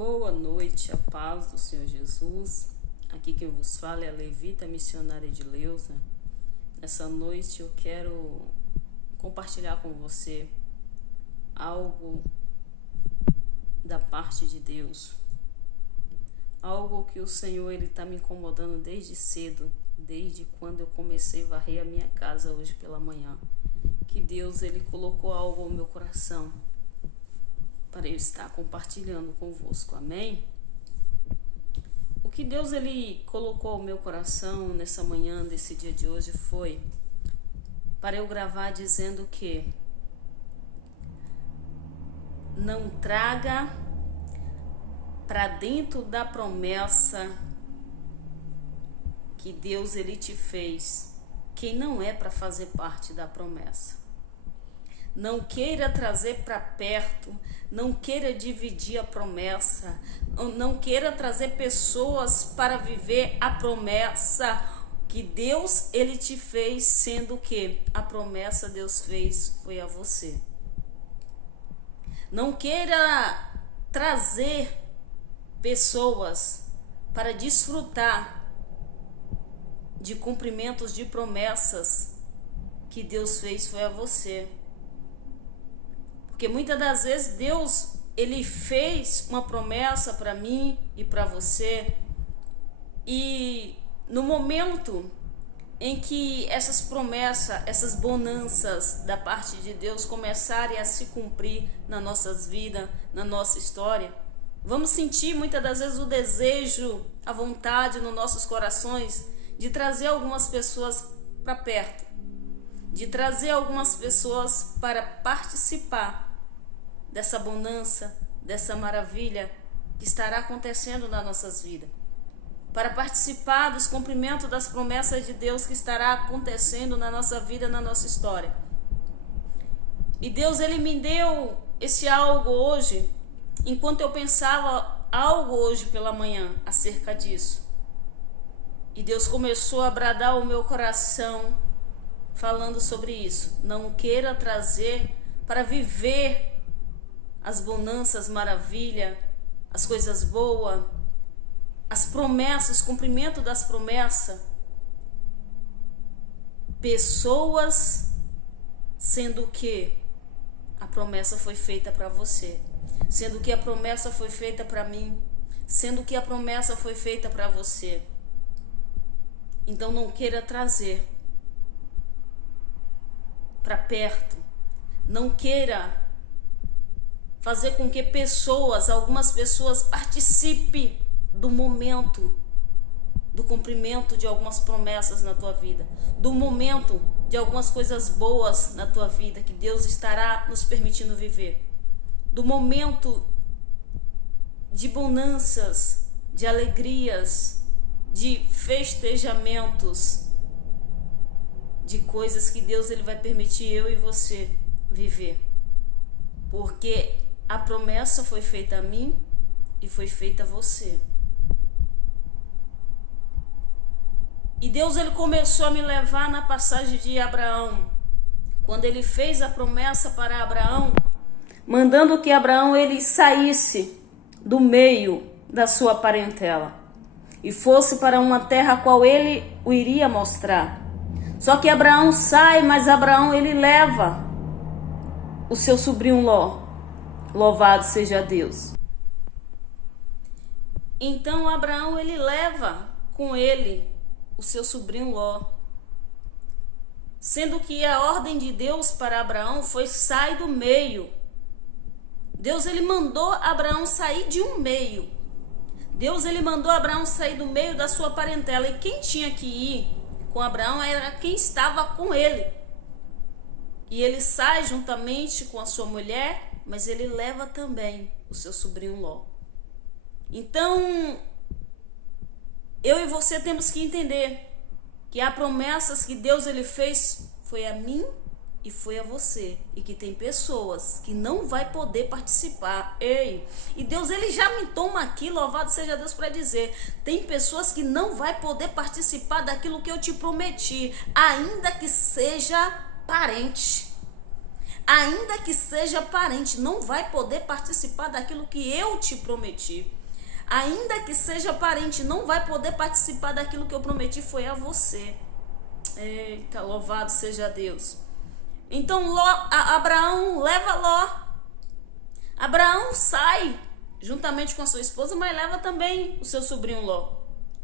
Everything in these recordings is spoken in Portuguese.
Boa noite, a paz do Senhor Jesus. Aqui quem vos fala é a levita missionária Edileuza. Nessa noite eu quero compartilhar com você algo da parte de Deus. Algo que o Senhor está me incomodando desde cedo, desde quando eu comecei a varrer a minha casa hoje pela manhã. Que Deus ele colocou algo no meu coração para eu estar compartilhando convosco, amém? O que Deus ele colocou ao meu coração nessa manhã, desse dia de hoje, foi para eu gravar dizendo que não traga para dentro da promessa que Deus ele te fez quem não é para fazer parte da promessa. Não queira trazer para perto, não queira dividir a promessa, não queira trazer pessoas para viver a promessa que Deus ele te fez, sendo que a promessa Deus fez foi a você. Não queira trazer pessoas para desfrutar de cumprimentos de promessas que Deus fez foi a você. Porque muitas das vezes Deus, ele fez uma promessa para mim e para você. E no momento em que essas promessas, essas bonanças da parte de Deus começarem a se cumprir nas nossas vidas, na nossa história, vamos sentir muitas das vezes o desejo, a vontade nos nossos corações de trazer algumas pessoas para perto, de trazer algumas pessoas para participar dessa bonança, dessa maravilha que estará acontecendo nas nossas vidas, para participar dos cumprimentos das promessas de Deus que estará acontecendo na nossa vida, na nossa história. E Deus ele me deu esse algo hoje, enquanto eu pensava algo hoje pela manhã acerca disso. E Deus começou a bradar o meu coração falando sobre isso. Não queira trazer para viver as bonanças, maravilha, as coisas boas, as promessas, cumprimento das promessas, pessoas, sendo que a promessa foi feita para você, sendo que a promessa foi feita para mim, sendo que a promessa foi feita para você. Então não queira trazer para perto, não queira fazer com que algumas pessoas participem do momento do cumprimento de algumas promessas na tua vida, do momento de algumas coisas boas na tua vida que Deus estará nos permitindo viver, do momento de bonanças, de alegrias, de festejamentos, de coisas que Deus ele vai permitir eu e você viver, porque a promessa foi feita a mim e foi feita a você. E Deus ele começou a me levar na passagem de Abraão, quando ele fez a promessa para Abraão, mandando que Abraão ele saísse do meio da sua parentela e fosse para uma terra a qual ele o iria mostrar. Só que Abraão sai, mas Abraão ele leva o seu sobrinho Ló. Louvado seja Deus. Então Abraão ele leva com ele o seu sobrinho Ló, sendo que a ordem de Deus para Abraão foi: sai do meio. Deus ele mandou Abraão sair de um meio. Deus ele mandou Abraão sair do meio da sua parentela, e quem tinha que ir com Abraão era quem estava com ele. E ele sai juntamente com a sua mulher, mas ele leva também o seu sobrinho Ló. Então, eu e você temos que entender que há promessas que Deus ele fez, foi a mim e foi a você, e que tem pessoas que não vai poder participar. E Deus ele já me toma aqui, louvado seja Deus, para dizer, tem pessoas que não vai poder participar daquilo que eu te prometi, ainda que seja parente, ainda que seja parente, não vai poder participar daquilo que eu te prometi. Ainda que seja parente, não vai poder participar daquilo que eu prometi foi a você. Eita, louvado seja Deus. Então Abraão leva Ló. Abraão sai juntamente com a sua esposa, mas leva também o seu sobrinho Ló.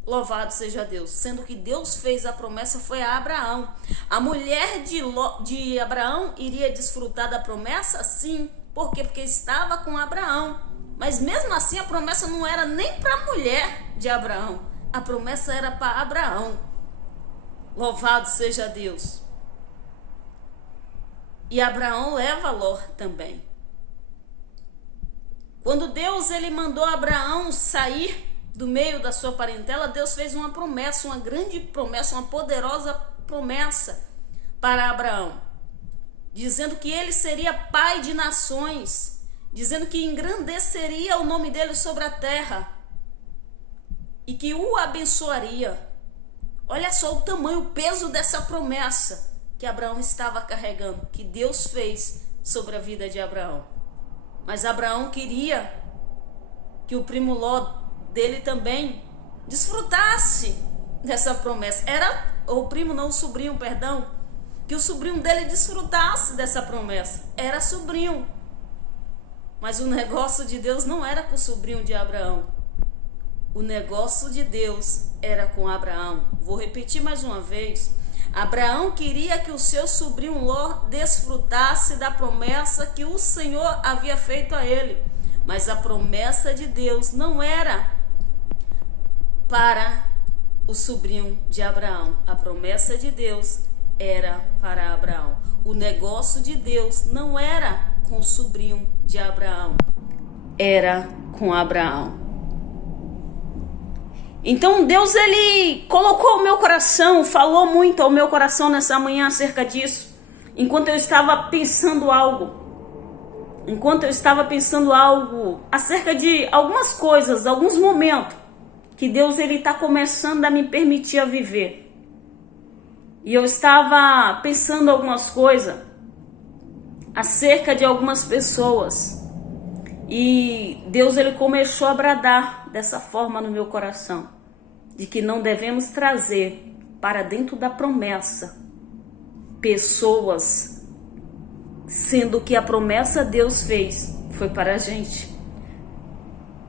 Louvado seja Deus. Sendo que Deus fez a promessa foi a Abraão. A mulher de Abraão iria desfrutar da promessa? Sim. Por quê? Porque estava com Abraão. Mas mesmo assim a promessa não era nem para a mulher de Abraão. A promessa era para Abraão. Louvado seja Deus. E Abraão leva Ló também. Quando Deus ele mandou Abraão sair do meio da sua parentela, Deus fez uma promessa, uma grande promessa, uma poderosa promessa para Abraão, dizendo que ele seria pai de nações, dizendo que engrandeceria o nome dele sobre a terra e que o abençoaria. Olha só o tamanho, o peso dessa promessa que Abraão estava carregando, que Deus fez sobre a vida de Abraão. Mas Abraão queria que o primo Ló dele também desfrutasse dessa promessa. O sobrinho, perdão. Que o sobrinho dele desfrutasse dessa promessa. Era sobrinho. Mas o negócio de Deus não era com o sobrinho de Abraão. O negócio de Deus era com Abraão. Vou repetir mais uma vez. Abraão queria que o seu sobrinho Ló desfrutasse da promessa que o Senhor havia feito a ele. Mas a promessa de Deus não era para o sobrinho de Abraão. A promessa de Deus era para Abraão. O negócio de Deus não era com o sobrinho de Abraão. Era com Abraão. Então Deus ele colocou o meu coração, falou muito ao meu coração nessa manhã acerca disso, enquanto eu estava pensando algo acerca de algumas coisas, alguns momentos que Deus ele está começando a me permitir a viver. E eu estava pensando algumas coisas acerca de algumas pessoas. E Deus ele começou a bradar dessa forma no meu coração, de que não devemos trazer para dentro da promessa pessoas, sendo que a promessa Deus fez foi para a gente.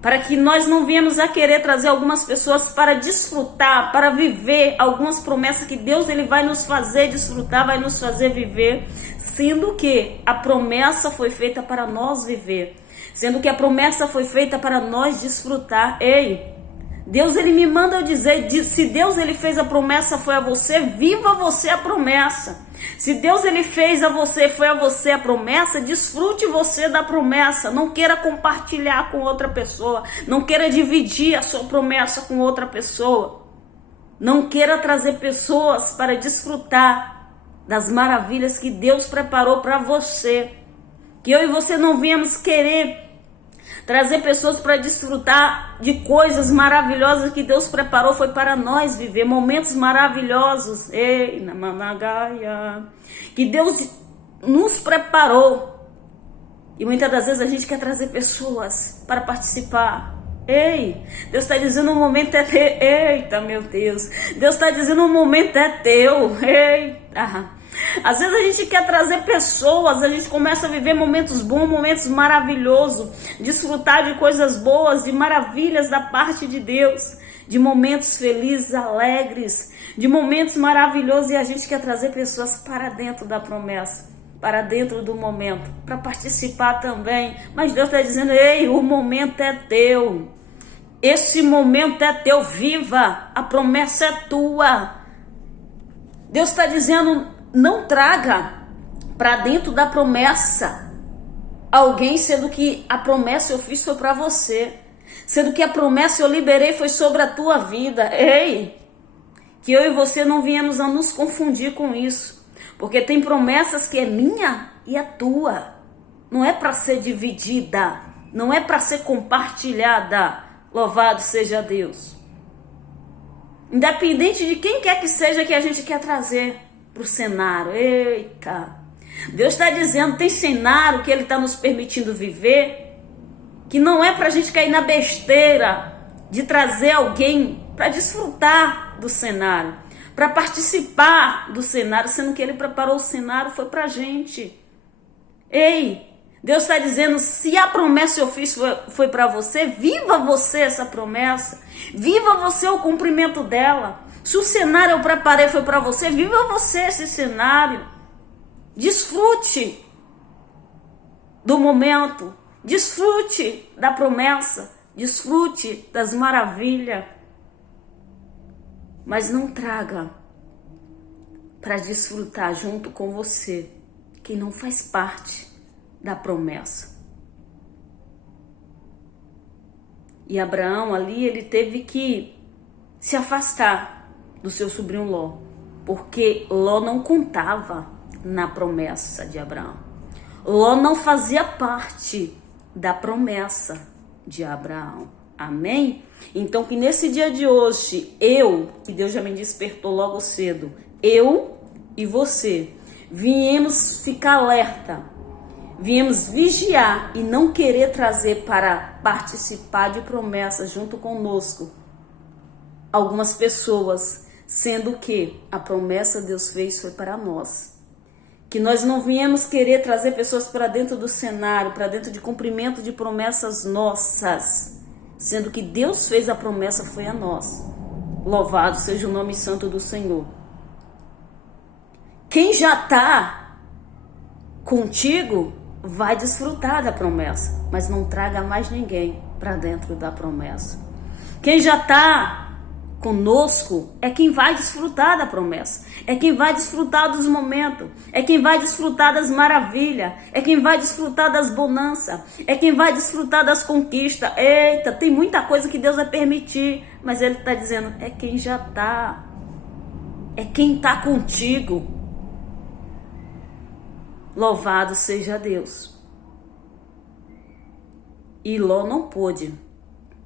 Para que nós não venhamos a querer trazer algumas pessoas para desfrutar, para viver algumas promessas que Deus ele vai nos fazer desfrutar, vai nos fazer viver, sendo que a promessa foi feita para nós viver, sendo que a promessa foi feita para nós desfrutar. Ei, Deus ele me manda eu dizer, se Deus ele fez a promessa foi a você, viva você a promessa. Se Deus ele fez a você, foi a você a promessa, desfrute você da promessa. Não queira compartilhar com outra pessoa, não queira dividir a sua promessa com outra pessoa. Não queira trazer pessoas para desfrutar das maravilhas que Deus preparou para você. Que eu e você não venhamos querer trazer pessoas para desfrutar de coisas maravilhosas que Deus preparou, foi para nós viver momentos maravilhosos. Ei, na managaia, que Deus nos preparou. E muitas das vezes a gente quer trazer pessoas para participar. Ei, Deus está dizendo o momento é teu. Eita, meu Deus. Deus está dizendo o momento é teu. Eita. Às vezes a gente quer trazer pessoas, a gente começa a viver momentos bons, momentos maravilhosos, desfrutar de coisas boas, de maravilhas da parte de Deus, de momentos felizes, alegres, de momentos maravilhosos, e a gente quer trazer pessoas para dentro da promessa, para dentro do momento, para participar também. Mas Deus está dizendo, ei, o momento é teu, esse momento é teu, viva, a promessa é tua. Deus está dizendo, não traga para dentro da promessa alguém, sendo que a promessa eu fiz foi para você, sendo que a promessa eu liberei foi sobre a tua vida. Ei, que eu e você não viemos a nos confundir com isso, porque tem promessas que é minha e é tua, não é para ser dividida, não é para ser compartilhada. Louvado seja Deus. Independente de quem quer que seja que a gente quer trazer para o cenário. Eita, Deus está dizendo, tem cenário que Ele está nos permitindo viver, que não é para a gente cair na besteira de trazer alguém para desfrutar do cenário, para participar do cenário, sendo que Ele preparou o cenário, foi para a gente. Ei, Deus está dizendo, se a promessa eu fiz foi para você, viva você essa promessa, viva você o cumprimento dela. Se o cenário eu preparei foi para você, viva você esse cenário. Desfrute do momento, desfrute da promessa, desfrute das maravilhas. Mas não traga para desfrutar junto com você quem não faz parte da promessa. E Abraão ali, ele teve que se afastar do seu sobrinho Ló, porque Ló não contava na promessa de Abraão. Ló não fazia parte da promessa de Abraão. Amém? Então que nesse dia de hoje, que Deus já me despertou logo cedo, eu e você, viemos ficar alerta, viemos vigiar e não querer trazer para participar de promessas junto conosco algumas pessoas, sendo que a promessa Deus fez foi para nós. Que nós não viemos querer trazer pessoas para dentro do cenário, para dentro de cumprimento de promessas nossas, sendo que Deus fez a promessa foi a nós. Louvado seja o nome santo do Senhor. Quem já está contigo vai desfrutar da promessa, mas não traga mais ninguém para dentro da promessa. Quem já está conosco é quem vai desfrutar da promessa, é quem vai desfrutar dos momentos, é quem vai desfrutar das maravilhas, é quem vai desfrutar das bonanças, é quem vai desfrutar das conquistas. Eita, tem muita coisa que Deus vai permitir, mas Ele está dizendo, é quem já está, é quem está contigo. Louvado seja Deus. E Ló não pôde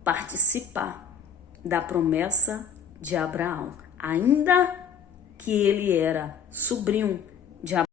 participar da promessa de Abraão, ainda que ele era sobrinho de Abraão.